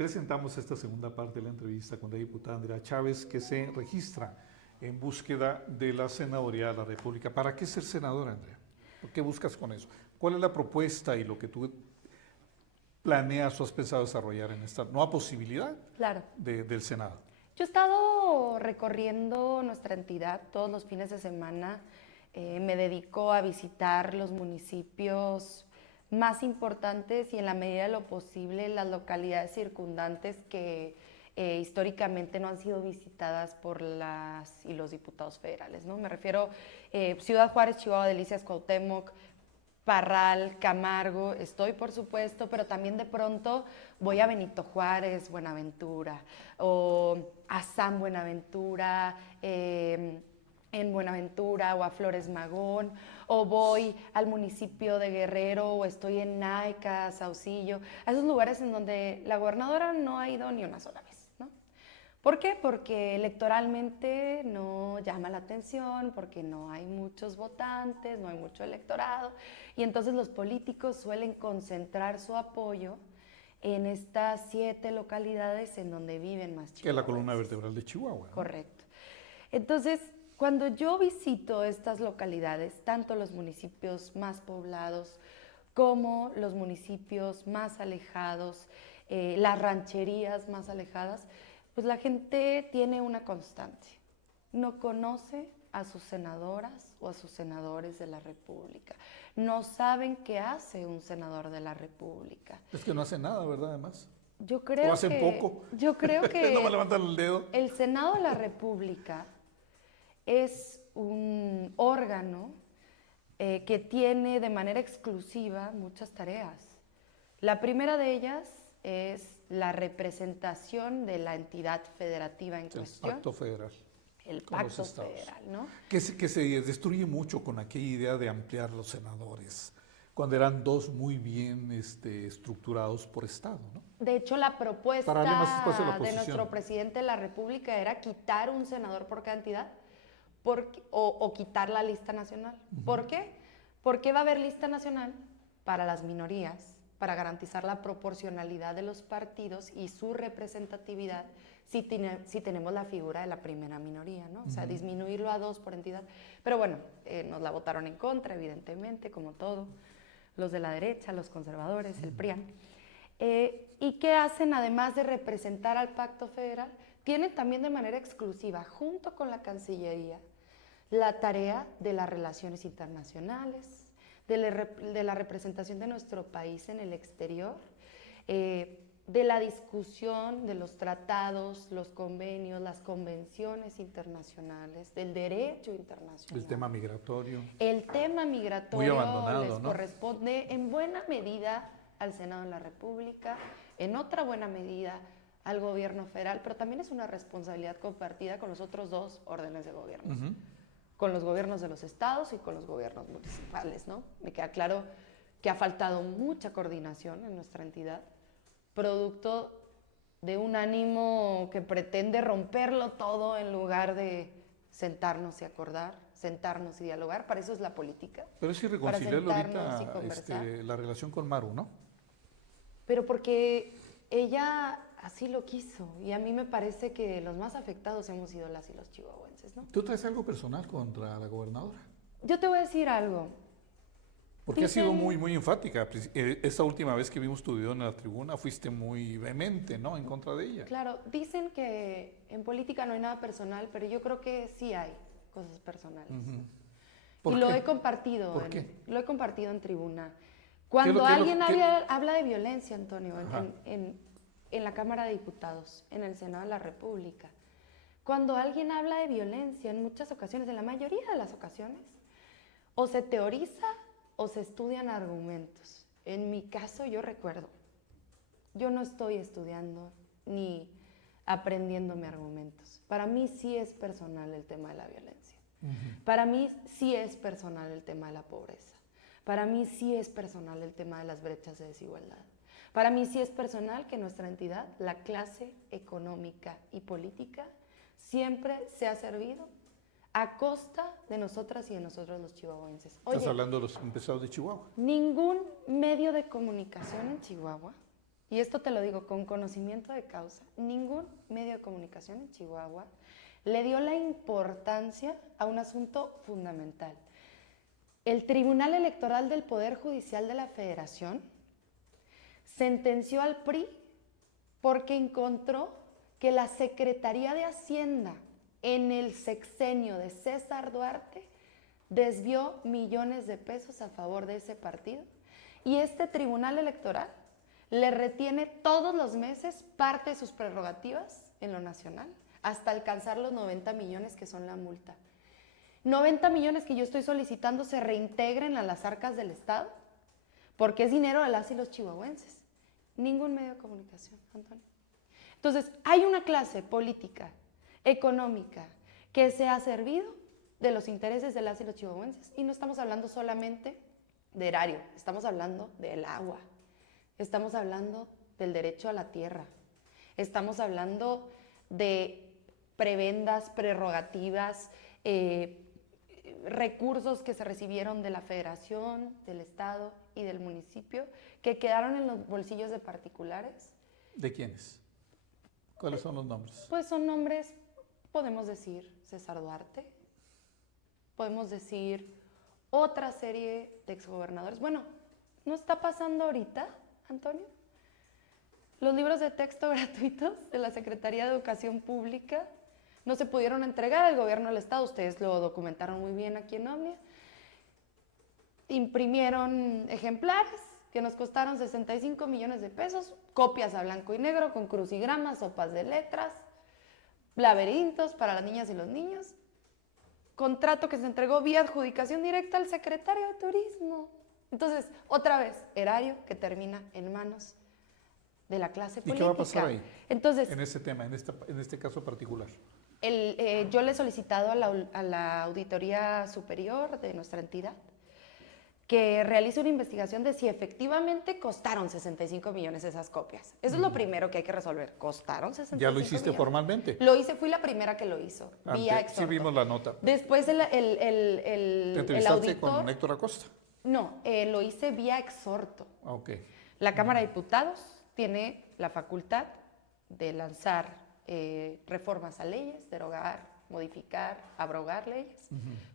Presentamos esta segunda parte de la entrevista con la diputada Andrea Chávez, que se registra en búsqueda de la senaduría de la República. ¿Para qué ser senadora, Andrea? ¿Qué buscas con eso? ¿Cuál es la propuesta y lo que tú planeas o has pensado desarrollar en esta nueva posibilidad Claro. del Senado? Yo he estado recorriendo nuestra entidad todos los fines de semana. Me dedico a visitar los municipios más importantes y en la medida de lo posible las localidades circundantes que históricamente no han sido visitadas por las y los diputados federales, ¿no? Me refiero Ciudad Juárez, Chihuahua, Delicias, Cuauhtémoc, Parral, Camargo, estoy por supuesto, pero también de pronto voy a Benito Juárez, Buenaventura, o a San Buenaventura, en Buenaventura, o a Flores Magón, o voy al municipio de Guerrero, o estoy en Naica, Saucillo, a esos lugares en donde la gobernadora no ha ido ni una sola vez, ¿no? ¿Por qué? Porque electoralmente no llama la atención, porque no hay muchos votantes, no hay mucho electorado, y entonces los políticos suelen concentrar su apoyo en estas 7 localidades en donde viven más chihuahuenses. Que es la columna vertebral de Chihuahua, ¿no? Correcto. Entonces, cuando yo visito estas localidades, tanto los municipios más poblados como los municipios más alejados, las rancherías más alejadas, pues la gente tiene una constante. No conoce a sus senadoras o a sus senadores de la República. No saben qué hace un senador de la República. Es que no hacen nada, ¿verdad? Además. Yo creo o hacen poco. Yo creo que no me levantan el dedo. El Senado de la República es un órgano que tiene de manera exclusiva muchas tareas. La primera de ellas es la representación de la entidad federativa en cuestión. El pacto federal. El pacto federal, ¿no? Que se destruye mucho con aquella idea de ampliar los senadores, cuando eran 2 muy bien estructurados por estado, ¿no? De hecho, la propuesta de nuestro presidente de la República era quitar un senador por cada entidad o quitar la lista nacional. ¿Por qué? Porque va a haber lista nacional para las minorías, para garantizar la proporcionalidad de los partidos y su representatividad si tenemos la figura de la primera minoría, ¿no? O sea, disminuirlo a 2 por entidad. Pero bueno, nos la votaron en contra, evidentemente, como todo, los de la derecha, los conservadores, el PRIAN. ¿Y qué hacen además de representar al Pacto Federal? Tienen también de manera exclusiva, junto con la Cancillería, la tarea de las relaciones internacionales, de la representación de nuestro país en el exterior, de la discusión de los tratados, los convenios, las convenciones internacionales, del derecho internacional. El tema migratorio. El tema migratorio muy abandonado, les ¿no? corresponde en buena medida al Senado de la República, en otra buena medida al gobierno federal, pero también es una responsabilidad compartida con los otros 2 órdenes de gobierno. Con los gobiernos de los estados y con los gobiernos municipales, ¿no? Me queda claro que ha faltado mucha coordinación en nuestra entidad, producto de un ánimo que pretende romperlo todo en lugar de sentarnos y acordar, sentarnos y dialogar. Para eso es la política. Pero es irreconciliable ahorita la relación con Maru, ¿no? Pero porque ella así lo quiso, y a mí me parece que los más afectados hemos sido las y los chihuahuenses, ¿no? ¿Tú traes algo personal contra la gobernadora? Yo te voy a decir algo. Porque has sido muy, muy enfática. Esta última vez que vimos tu video en la tribuna fuiste muy vehemente, ¿no? En contra de ella. Claro, dicen que en política no hay nada personal, pero yo creo que sí hay cosas personales. ¿Por y qué? Lo he compartido. ¿Por qué? Lo he compartido en tribuna. Cuando alguien habla de violencia, Antonio, en la Cámara de Diputados, en el Senado de la República, cuando alguien habla de violencia, en muchas ocasiones, en la mayoría de las ocasiones, o se teoriza o se estudian argumentos. En mi caso, yo recuerdo, yo no estoy estudiando ni aprendiéndome argumentos. Para mí sí es personal el tema de la violencia. Para mí sí es personal el tema de la pobreza. Para mí sí es personal el tema de las brechas de desigualdad. Para mí sí es personal que nuestra entidad, la clase económica y política, siempre se ha servido a costa de nosotras y de nosotros los chihuahuenses. Oye, ¿estás hablando de los empresarios de Chihuahua? Ningún medio de comunicación en Chihuahua y esto te lo digo con conocimiento de causa, ningún medio de comunicación en Chihuahua le dio la importancia a un asunto fundamental. El Tribunal Electoral del Poder Judicial de la Federación sentenció al PRI porque encontró que la Secretaría de Hacienda en el sexenio de César Duarte desvió millones de pesos a favor de ese partido, y este Tribunal Electoral le retiene todos los meses parte de sus prerrogativas en lo nacional, hasta alcanzar los 90 millones que son la multa. 90 millones que yo estoy solicitando se reintegren a las arcas del Estado, porque es dinero de las y los chihuahuenses. Ningún medio de comunicación, Antonio. Entonces, hay una clase política, económica, que se ha servido de los intereses de las y los chihuahuenses, y no estamos hablando solamente de erario, estamos hablando del agua, estamos hablando del derecho a la tierra, estamos hablando de prebendas, prerrogativas, recursos que se recibieron de la Federación, del Estado y del municipio, que quedaron en los bolsillos de particulares. ¿De quiénes? ¿Cuáles son los nombres? Pues son nombres, podemos decir César Duarte, podemos decir otra serie de exgobernadores. Bueno, ¿no está pasando ahorita, Antonio? Los libros de texto gratuitos de la Secretaría de Educación Pública no se pudieron entregar al gobierno del Estado, ustedes lo documentaron muy bien aquí en Omnia. Imprimieron ejemplares que nos costaron 65 millones de pesos, copias a blanco y negro con crucigramas, sopas de letras, laberintos para las niñas y los niños. Contrato que se entregó vía adjudicación directa al secretario de Turismo. Entonces, otra vez, erario que termina en manos de la clase política. ¿Y qué va a pasar ahí? Entonces, en este tema, en este caso particular. Yo le he solicitado a la Auditoría Superior de nuestra entidad que realice una investigación de si efectivamente costaron 65 millones esas copias. Eso es lo primero que hay que resolver. ¿Costaron 65 millones? ¿Ya lo hiciste formalmente? Lo hice, fui la primera que lo hizo, vía exhorto. Sí vimos la nota. Después ¿Te el entrevistaste auditor... con Héctor Acosta? No, lo hice vía exhorto. Ok. La Cámara de Diputados tiene la facultad de lanzar reformas a leyes, derogar, modificar, abrogar leyes,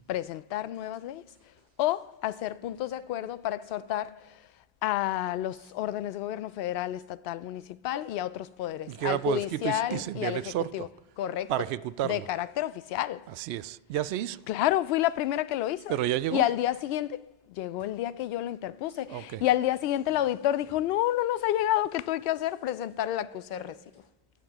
presentar nuevas leyes o hacer puntos de acuerdo para exhortar a los órdenes de gobierno federal, estatal, municipal y a otros poderes, ¿Y qué al por escrito judicial y al ejecutivo. Correcto. Para ejecutarlo. De carácter oficial. Así es. ¿Ya se hizo? Claro, fui la primera que lo hizo. Pero ya llegó. Y al día siguiente, llegó el día que yo lo interpuse. Ok. Y al día siguiente el auditor dijo, no nos ha llegado, ¿qué tuve que hacer? Presentar el acuse de recibo.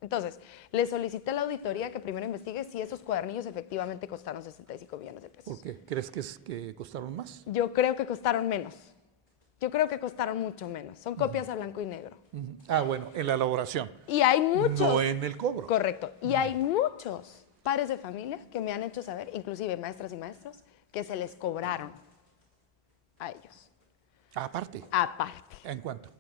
Entonces, le solicité a la auditoría que primero investigue si esos cuadernillos efectivamente costaron 65 millones de pesos. ¿Por qué? ¿Crees que costaron más? Yo creo que costaron menos. Yo creo que costaron mucho menos. Son copias a blanco y negro. Ah, bueno, en la elaboración. Y hay muchos. No en el cobro. Correcto. Y hay muchos padres de familia que me han hecho saber, inclusive maestras y maestros, que se les cobraron a ellos. Aparte. Aparte. ¿En cuánto?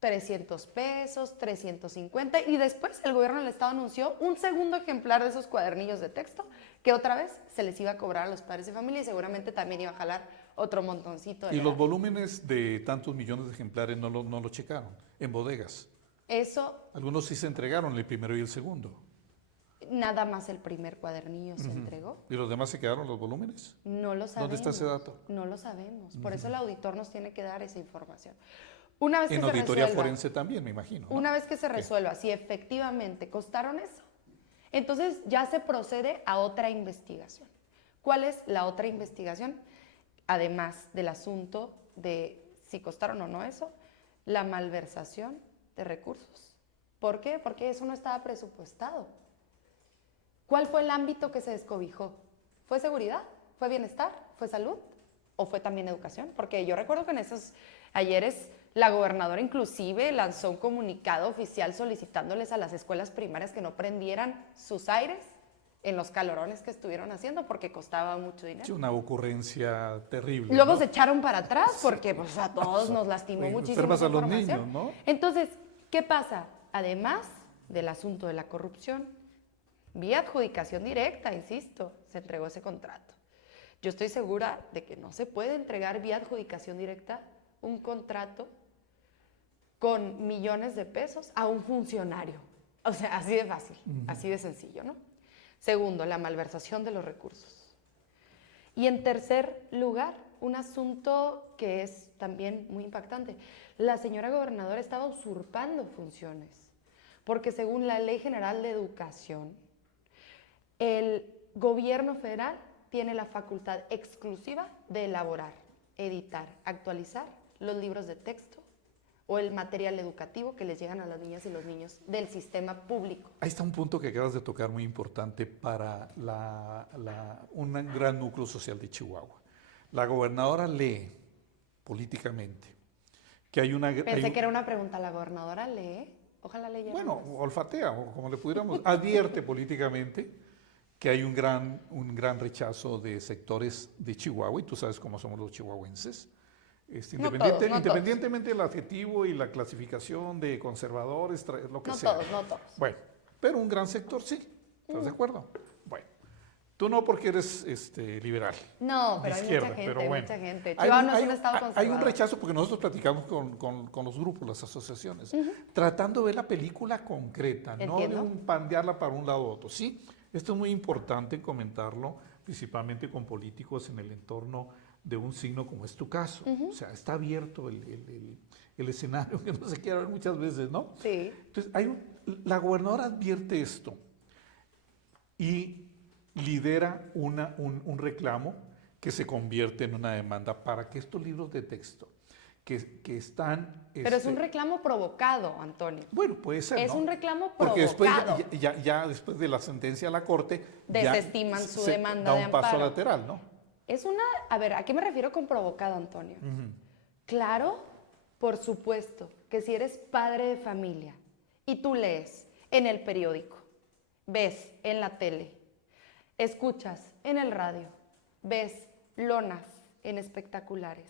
300 pesos, 350, y después el gobierno del Estado anunció un segundo ejemplar de esos cuadernillos de texto que otra vez se les iba a cobrar a los padres de familia y seguramente también iba a jalar otro montoncito. De ¿Y los volúmenes de tantos millones de ejemplares no lo checaron en bodegas? Eso, Algunos sí se entregaron, el primero y el segundo. nada más el primer cuadernillo se entregó. ¿Y los demás se quedaron los volúmenes? No lo sabemos. ¿Dónde está ese dato? No lo sabemos. Por eso el auditor nos tiene que dar esa información. Una vez que En se auditoría resuelva, forense también, me imagino, ¿no? una vez que se resuelva si efectivamente costaron eso, entonces ya se procede a otra investigación. ¿Cuál es la otra investigación? Además del asunto de si costaron o no eso, la malversación de recursos. ¿Por qué? Porque eso no estaba presupuestado. ¿Cuál fue el ámbito que se descobijó? ¿Fue seguridad? ¿Fue bienestar? ¿Fue salud? ¿O fue también educación? Porque yo recuerdo que en esos ayeres la gobernadora inclusive lanzó un comunicado oficial solicitándoles a las escuelas primarias que no prendieran sus aires en los calorones que estuvieron haciendo porque costaba mucho dinero. Sí, una ocurrencia terrible. Luego ¿no? se echaron para atrás porque pues, a todos nos lastimó Oye, muchísimo enfermas esa a los información. niños, ¿no? Entonces, ¿qué pasa? Además del asunto de la corrupción, vía adjudicación directa, insisto, se entregó ese contrato. Yo estoy segura de que no se puede entregar vía adjudicación directa un contrato con millones de pesos a un funcionario. O sea, así de fácil, así de sencillo, ¿no? Segundo, la malversación de los recursos. Y en tercer lugar, un asunto que es también muy impactante. La señora gobernadora estaba usurpando funciones, porque según la Ley General de Educación, el gobierno federal tiene la facultad exclusiva de elaborar, editar, actualizar los libros de texto o el material educativo que les llegan a las niñas y los niños del sistema público. Ahí está un punto que acabas de tocar muy importante para un gran núcleo social de Chihuahua. La gobernadora lee políticamente que hay una... Pensé que era una pregunta, ¿la gobernadora lee? Ojalá leyera. Bueno, olfatea, o como le pudiéramos, advierte políticamente que hay un gran rechazo de sectores de Chihuahua, y tú sabes cómo somos los chihuahuenses. Independientemente del adjetivo y la clasificación de conservadores, lo que sea. No todos. Bueno, pero un gran sector sí, ¿estás de acuerdo? Bueno, tú no porque eres liberal. No, pero de hay izquierda, mucha gente, pero bueno. mucha gente. Chihuahua no es un estado conservador. Hay un rechazo porque nosotros platicamos con los grupos, las asociaciones, tratando de ver la película concreta, Entiendo. no de pandearla para un lado u otro. Sí, esto es muy importante comentarlo, principalmente con políticos en el entorno de un signo como es tu caso. O sea, está abierto el escenario que no se quiere ver muchas veces, ¿no? Sí. Entonces, la gobernadora advierte esto y lidera un reclamo que se convierte en una demanda para que estos libros de texto que están... Pero es un reclamo provocado, Antonio. Bueno, puede ser, Es ¿no? un reclamo Porque provocado. después, ya después de la sentencia de la Corte... Desestiman su demanda da de un paso amparo. lateral, ¿no? Es una... A ver, ¿a qué me refiero con provocado, Antonio? Claro, por supuesto, que si eres padre de familia y tú lees en el periódico, ves en la tele, escuchas en el radio, ves lonas en espectaculares,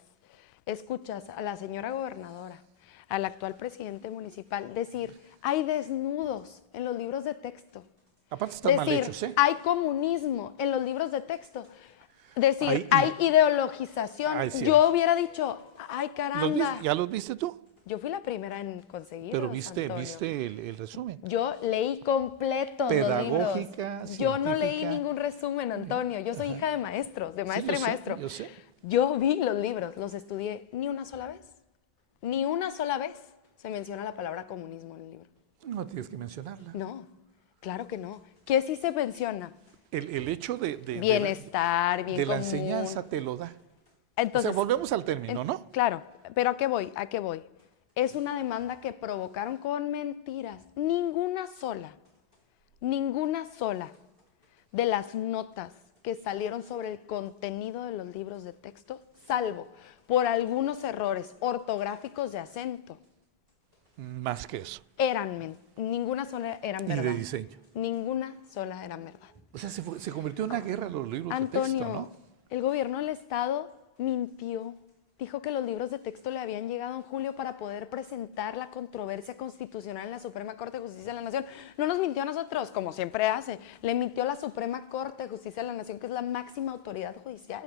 escuchas a la señora gobernadora, al actual presidente municipal decir, hay desnudos en los libros de texto. Aparte están mal hechos, ¿eh? Hay comunismo en los libros de texto. Decir, Hay hay ideologización. Ay, sí. Yo hubiera dicho, ay caramba. ¿Ya los viste tú? Yo fui la primera en conseguirlos, Pero viste Antonio. el resumen. Yo leí completo los Pedagógica, libros. Yo no leí científica. ningún resumen, Antonio. Yo soy hija de maestros, de maestra Sí, y maestro. Yo sé. Yo vi los libros, los estudié ni una sola vez. Ni una sola vez se menciona la palabra comunismo en el libro. No tienes que mencionarla. No, claro que no. ¿Qué sí se menciona? El hecho de Bienestar, bien de la común. enseñanza te lo da. Entonces, o sea, volvemos al término, ¿no? Claro, pero ¿a qué voy? ¿A qué voy? Es una demanda que provocaron con mentiras. Ninguna sola de las notas que salieron sobre el contenido de los libros de texto, salvo por algunos errores ortográficos de acento, Más que eso. ninguna sola eran Y verdad. de diseño. Ninguna sola eran verdad. O sea, se convirtió en una guerra los libros Antonio, de texto, ¿no? el gobierno del estado mintió. Dijo que los libros de texto le habían llegado en julio para poder presentar la controversia constitucional en la Suprema Corte de Justicia de la Nación. No nos mintió a nosotros, como siempre hace. Le mintió a la Suprema Corte de Justicia de la Nación, que es la máxima autoridad judicial.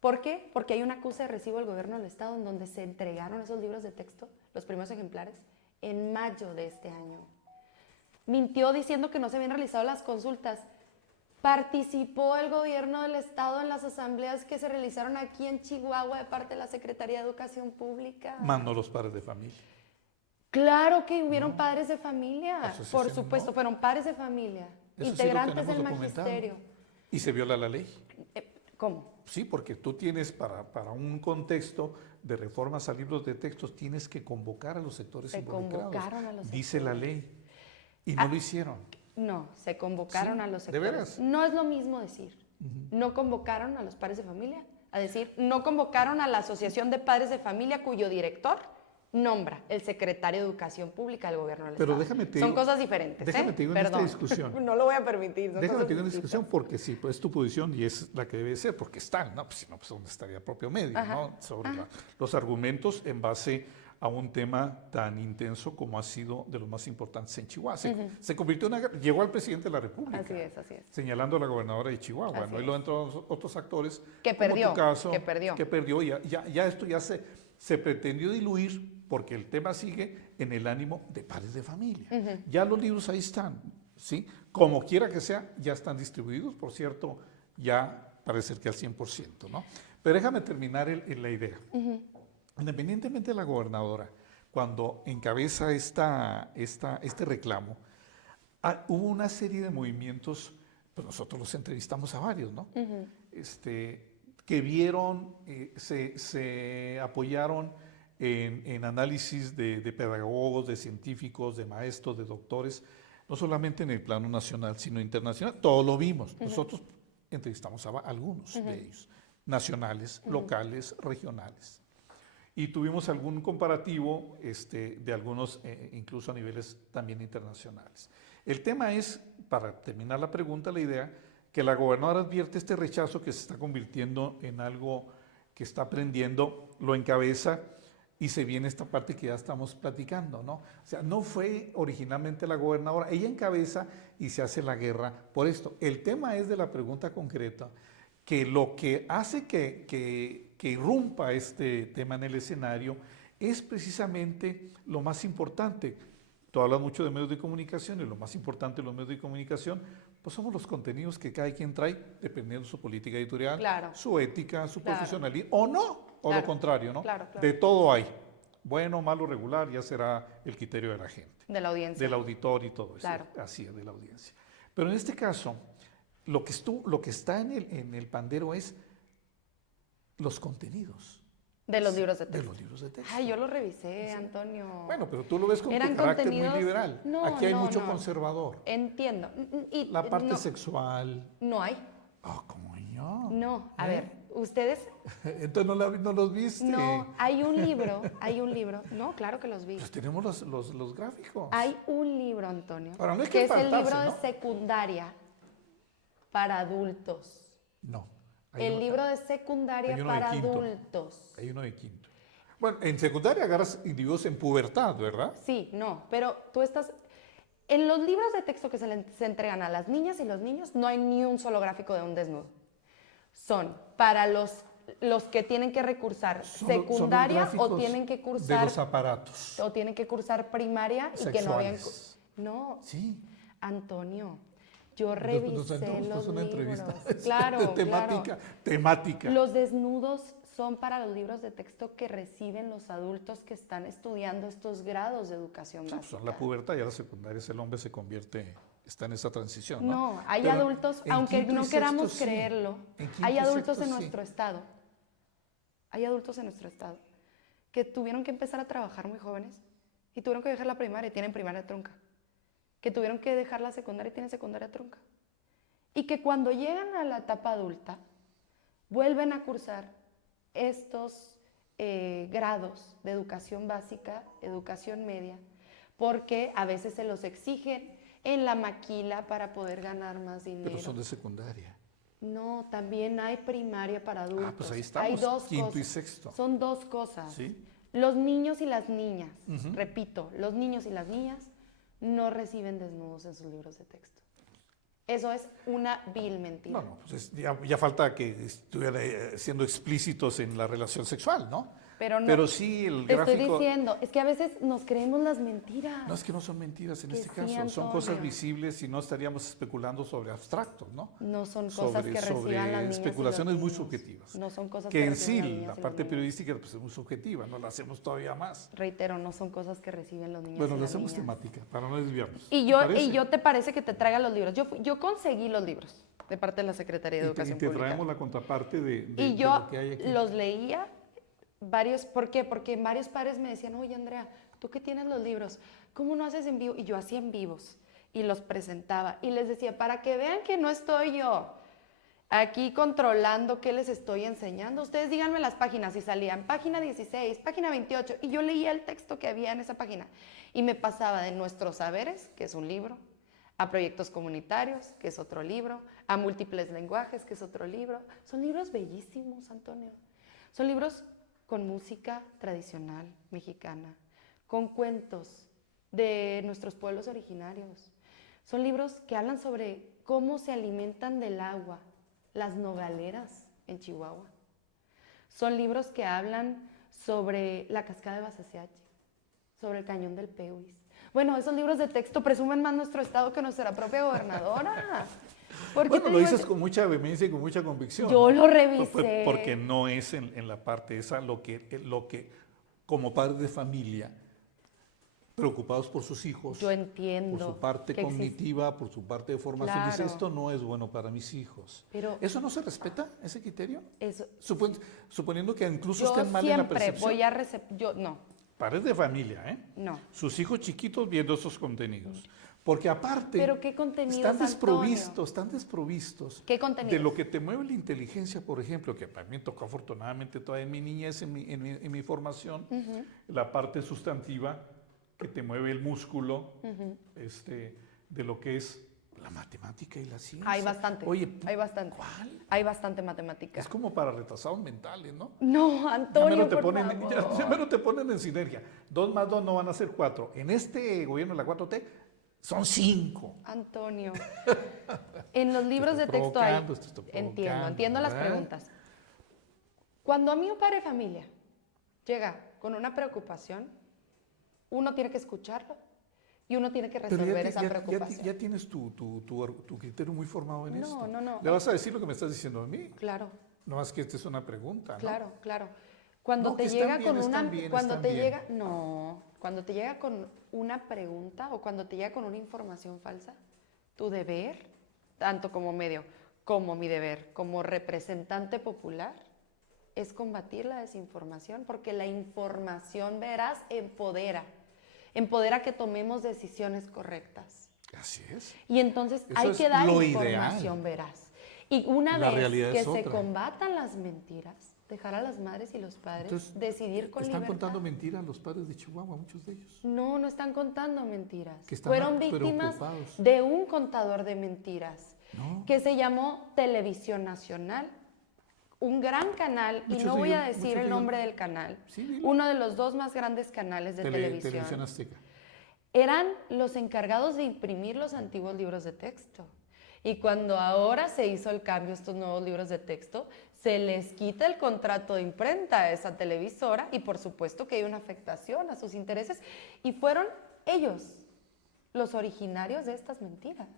¿Por qué? Porque hay una acusa de recibo del gobierno del estado en donde se entregaron esos libros de texto, los primeros ejemplares, en mayo de este año. Mintió diciendo que no se habían realizado las consultas. Participó el gobierno del estado en las asambleas que se realizaron aquí en Chihuahua de parte de la Secretaría de Educación Pública. Mandó los padres de familia. Claro que hubieron padres de familia, Asociación, por supuesto, ¿no? fueron padres de familia, Eso integrantes sí lo del tenemos documentado. magisterio. Y se viola la ley. ¿Cómo? Sí, porque tú tienes para un contexto de reformas a libros de textos, tienes que convocar a los sectores Se involucrados. convocaron a los Dice la sectores. ley. Y no lo hicieron. No, se convocaron Sí, a los ¿de sectores. veras? No es lo mismo decir, no convocaron a los padres de familia, a decir, no convocaron a la Asociación de Padres de Familia cuyo director nombra el secretario de Educación Pública del gobierno del Pero estado. déjame te Son digo- cosas diferentes. déjame te digo en esta Perdón. discusión. No lo voy a permitir. Déjame tener una discusión porque sí, pues es tu posición y es la que debe ser, porque están, ¿no? Pues si no, pues ¿dónde estaría el propio medio, Ajá, ¿no? Sobre los argumentos en base a un tema tan intenso como ha sido de los más importantes en Chihuahua. Se convirtió en una guerra, llegó al presidente de la República. Así es, así es. Señalando a la gobernadora de Chihuahua, Así ¿no? Y luego entró otros actores. Que como perdió, tu caso, que perdió. Que perdió. Ya esto ya se pretendió diluir porque el tema sigue en el ánimo de padres de familia. Ya los libros ahí están, ¿sí? Como quiera que sea, ya están distribuidos, por cierto, ya parece que al 100%, ¿no? Pero déjame terminar la idea. Independientemente de la gobernadora, cuando encabeza este reclamo, hubo una serie de movimientos, pues nosotros los entrevistamos a varios, ¿no? Que vieron, se apoyaron en análisis de pedagogos, de científicos, de maestros, de doctores, no solamente en el plano nacional, sino internacional. Todo lo vimos. Nosotros entrevistamos a algunos de ellos, nacionales, locales, regionales. Y tuvimos algún comparativo de algunos, incluso a niveles también internacionales. El tema es, para terminar la pregunta, la idea, que la gobernadora advierte este rechazo que se está convirtiendo en algo que está aprendiendo, lo encabeza y se viene esta parte que ya estamos platicando, ¿no? O sea, no fue originalmente la gobernadora, ella encabeza y se hace la guerra por esto. El tema es de la pregunta concreta, que lo que hace que irrumpa este tema en el escenario es precisamente lo más importante. Tú hablas mucho de medios de comunicación y lo más importante de los medios de comunicación pues somos los contenidos que cada quien trae dependiendo de su política editorial, su ética, su profesionalismo, o no, o lo contrario, ¿no? De todo hay. Bueno, malo, regular, ya será el criterio de la gente. De la audiencia. Del auditor y todo eso. Así es, de la audiencia. Pero en este caso, lo que está en el pandero es los contenidos. De los libros de texto. De los libros de texto. Ay, yo lo revisé, Antonio. Bueno, pero tú lo ves con tu carácter muy liberal. No, aquí hay mucho conservador. Entiendo. Y la parte sexual. No hay. ¿Cómo no? No, a ver, ustedes... Entonces no los viste. No, hay un libro. No, claro que los vi. Pues tenemos los gráficos. Hay un libro, Antonio, ahora, no es que es el libro de secundaria para adultos. No. El libro de secundaria para adultos. Hay uno de quinto. Bueno, en secundaria agarras individuos en pubertad, ¿verdad? Sí, no, pero tú estás... En los libros de texto que se entregan a las niñas y los niños no hay ni un solo gráfico de un desnudo. Son para los que tienen que recursar secundaria o tienen que cursar... De los aparatos. O tienen que cursar primaria y sexuales. Que no habían... No. Sí. Antonio... Yo revisé los una libros. Entrevista. Claro, temática. Los desnudos son para los libros de texto que reciben los adultos que están estudiando estos grados de educación básica. Son la pubertad, ya la secundaria, el hombre se convierte, está en esa transición, ¿no? No, hay adultos, aunque no queramos creerlo, hay adultos en nuestro estado. Hay adultos en nuestro estado que tuvieron que empezar a trabajar muy jóvenes y tuvieron que dejar la primaria y tienen primaria trunca. Que tuvieron que dejar la secundaria y tienen secundaria trunca. Y que cuando llegan a la etapa adulta, vuelven a cursar estos grados de educación básica, educación media, porque a veces se los exigen en la maquila para poder ganar más dinero. Pero son de secundaria. No, también hay primaria para adultos. Pues ahí estamos, hay dos quinto cosas. Y sexto. Son dos cosas. ¿Sí? Los niños y las niñas, repito, los niños y las niñas no reciben desnudos en sus libros de texto. Eso es una vil mentira. Bueno, pues ya falta que estuvieran siendo explícitos en la relación sexual, ¿no? Pero sí el te gráfico... estoy diciendo, es que a veces nos creemos las mentiras. No, es que no son mentiras en este caso, Antonio. son cosas visibles y no estaríamos especulando sobre abstractos, ¿no? No son cosas que reciban las niñas especulaciones y los muy niños. subjetivas. No son cosas que en reciben sí las niñas la y parte los periodística pues, es muy subjetiva, no la hacemos todavía más. Reitero, no son cosas que reciben los niños Bueno, y la las hacemos niñas. temática, para no desviarnos. Y yo te parece que te traiga los libros. Yo conseguí los libros de parte de la Secretaría de Educación Pública. Y te Pública. traemos la contraparte de Y yo lo que hay aquí. los leía varios, ¿por qué? Porque varios padres me decían, oye Andrea, tú que tienes los libros, ¿cómo no haces en vivo? Y yo hacía en vivos y los presentaba y les decía, para que vean que no estoy yo aquí controlando qué les estoy enseñando, ustedes díganme las páginas y salían, página 16, página 28, y yo leía el texto que había en esa página y me pasaba de Nuestros Saberes, que es un libro, a Proyectos Comunitarios, que es otro libro, a Múltiples Lenguajes, que es otro libro. Son libros bellísimos, Antonio. Son libros con música tradicional mexicana, con cuentos de nuestros pueblos originarios. Son libros que hablan sobre cómo se alimentan del agua las nogaleras en Chihuahua. Son libros que hablan sobre la cascada de Basaseachi. sobre el cañón del Pehuis. Bueno, esos libros de texto presumen más nuestro estado que nuestra propia gobernadora. ¿Por qué Bueno, te lo digo dices eso? con mucha vehemencia y con mucha convicción. Yo ¿no? lo revisé. Porque no es en la parte esa lo que como padres de familia, preocupados por sus hijos, Yo entiendo por su parte que cognitiva, por su parte de formación, dice, Claro. esto no es bueno para mis hijos. Pero ¿Eso no se respeta, ese criterio? eso, Suponiendo que incluso yo estén mal en la siempre percepción. voy a yo no, Padres de familia, ¿eh? no. Sus hijos chiquitos viendo esos contenidos. Porque aparte, ¿Pero qué contenidos, están Antonio? desprovistos ¿Qué contenidos? de lo que te mueve la inteligencia, por ejemplo, que a mí me tocó afortunadamente todavía en mi niñez, en mi formación, la parte sustantiva que te mueve el músculo, de lo que es la matemática y la ciencia. Hay bastante. Oye, hay bastante. ¿cuál? Hay bastante matemática. Es como para retrasados mentales, ¿no? No, Antonio, por Ya favor. mero te ponen en sinergia. 2 más 2 no van a ser 4. En este gobierno de la 4T son 5. Antonio, en los libros de estoy texto hay. provocando, te estoy provocando, Entiendo las ¿verdad? preguntas. Cuando a mí un padre de familia llega con una preocupación, uno tiene que escucharlo y uno tiene que resolver esa preocupación. Ya tienes tu criterio muy formado en esto. No. ¿Le vas a decir lo que me estás diciendo a mí? Claro, No más que esta es una pregunta, ¿no? claro. Cuando No, te que llega están bien, con una, están bien, cuando están te bien. llega, no, cuando te llega con una pregunta o cuando te llega con una información falsa, tu deber, tanto como medio, como mi deber, como representante popular, es combatir la desinformación, porque la información veraz empodera que tomemos decisiones correctas. Así es. Y entonces Eso hay es que dar lo información ideal. veraz. Y una La vez realidad que es se otra. combatan las mentiras, dejar a las madres y los padres Entonces, decidir con están libertad. contando mentiras los padres de Chihuahua, muchos de ellos. No están contando mentiras. Que están Fueron víctimas preocupados. de un contador de mentiras No. que se llamó Televisión Nacional, un gran canal, y Muchos no de voy a ellos- decir muchos el de nombre ellos- del canal, Sí, dilo. uno de los 2 más grandes canales de Televisión Azteca. eran los encargados de imprimir los antiguos libros de texto. Y cuando ahora se hizo el cambio a estos nuevos libros de texto, se les quita el contrato de imprenta a esa televisora y por supuesto que hay una afectación a sus intereses. Y fueron ellos los originarios de estas mentiras.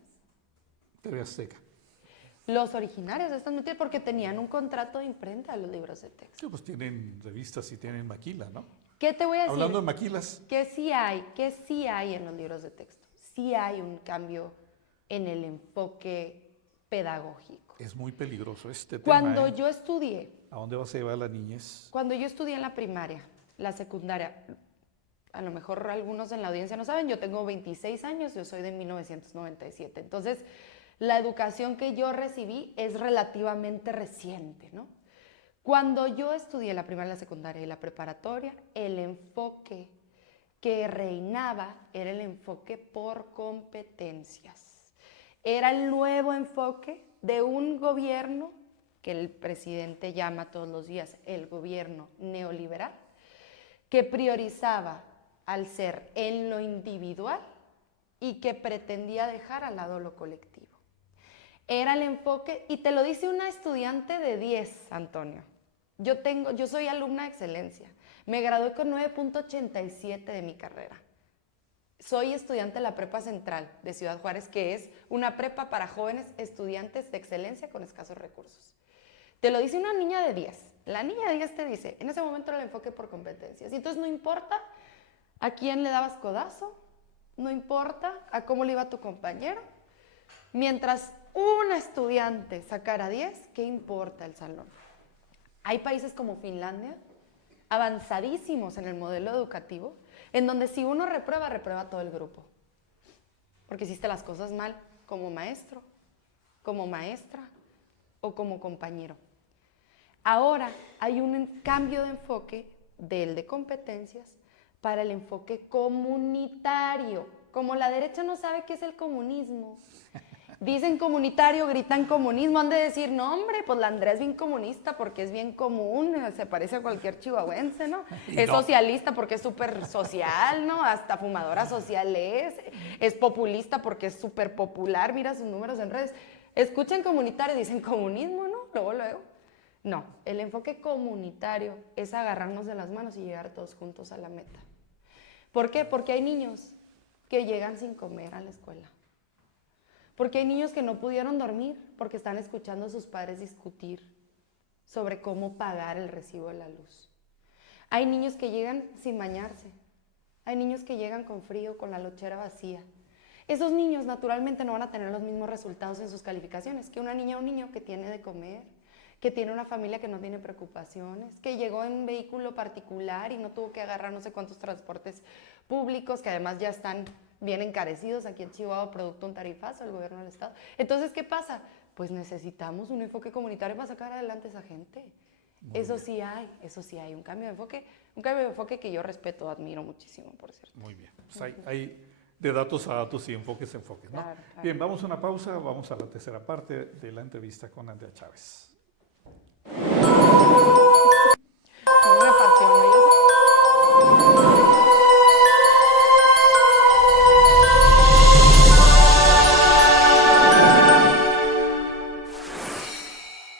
TV Azteca. Los originarios de estas mentiras porque tenían un contrato de imprenta a los libros de texto. Sí, pues tienen revistas y tienen maquila, ¿no? ¿Qué te voy a decir? Hablando de maquilas, Que sí hay en los libros de texto. Sí hay un cambio en el enfoque pedagógico. es muy peligroso este Cuando tema. ¿Eh? yo estudié, ¿A dónde vas a llevar a la niñez? cuando yo estudié en la primaria, la secundaria, a lo mejor algunos en la audiencia no saben, yo tengo 26 años, yo soy de 1997. Entonces, la educación que yo recibí es relativamente reciente, ¿no? Cuando yo estudié la primaria, la secundaria y la preparatoria, el enfoque que reinaba era el enfoque por competencias. Era el nuevo enfoque de un gobierno que el presidente llama todos los días el gobierno neoliberal, que priorizaba al ser en lo individual y que pretendía dejar al lado lo colectivo. Era el enfoque, y te lo dice una estudiante de 10, Antonio. Yo soy alumna de excelencia. Me gradué con 9.87 de mi carrera. Soy estudiante de la Prepa Central de Ciudad Juárez, que es una prepa para jóvenes estudiantes de excelencia con escasos recursos. Te lo dice una niña de 10. La niña de 10 te dice, en ese momento era el enfoque por competencias. Y entonces no importa a quién le dabas codazo, no importa a cómo le iba a tu compañero. Mientras una estudiante sacara 10, ¿qué importa el salón? Hay países como Finlandia, avanzadísimos en el modelo educativo, en donde si uno reprueba, reprueba todo el grupo. Porque hiciste las cosas mal como maestro, como maestra o como compañero. Ahora hay un cambio de enfoque del de competencias para el enfoque comunitario. Como la derecha no sabe qué es el comunismo, dicen comunitario, gritan comunismo, han de decir, no hombre, pues la Andrea es bien comunista porque es bien común, se parece a cualquier chihuahuense, ¿no? Es socialista porque es súper social, ¿no? Hasta fumadora social es populista porque es súper popular, mira sus números en redes. Escuchan comunitario y dicen comunismo, ¿no? Luego. No, el enfoque comunitario es agarrarnos de las manos y llegar todos juntos a la meta. ¿Por qué? Porque hay niños que llegan sin comer a la escuela. Porque hay niños que no pudieron dormir porque están escuchando a sus padres discutir sobre cómo pagar el recibo de la luz. Hay niños que llegan sin bañarse. Hay niños que llegan con frío, con la lonchera vacía. Esos niños naturalmente no van a tener los mismos resultados en sus calificaciones que una niña o un niño que tiene de comer, que tiene una familia que no tiene preocupaciones, que llegó en un vehículo particular y no tuvo que agarrar no sé cuántos transportes públicos, que además ya están bien encarecidos aquí en Chihuahua, producto de un tarifazo del gobierno del estado. Entonces, ¿qué pasa? Pues necesitamos un enfoque comunitario para sacar adelante a esa gente. Eso sí hay un cambio de enfoque que yo respeto, admiro muchísimo, por cierto. Muy bien. Pues hay de datos a datos y enfoques a enfoques, ¿no? Claro, claro. Bien, vamos a una pausa, vamos a la tercera parte de la entrevista con Andrea Chávez.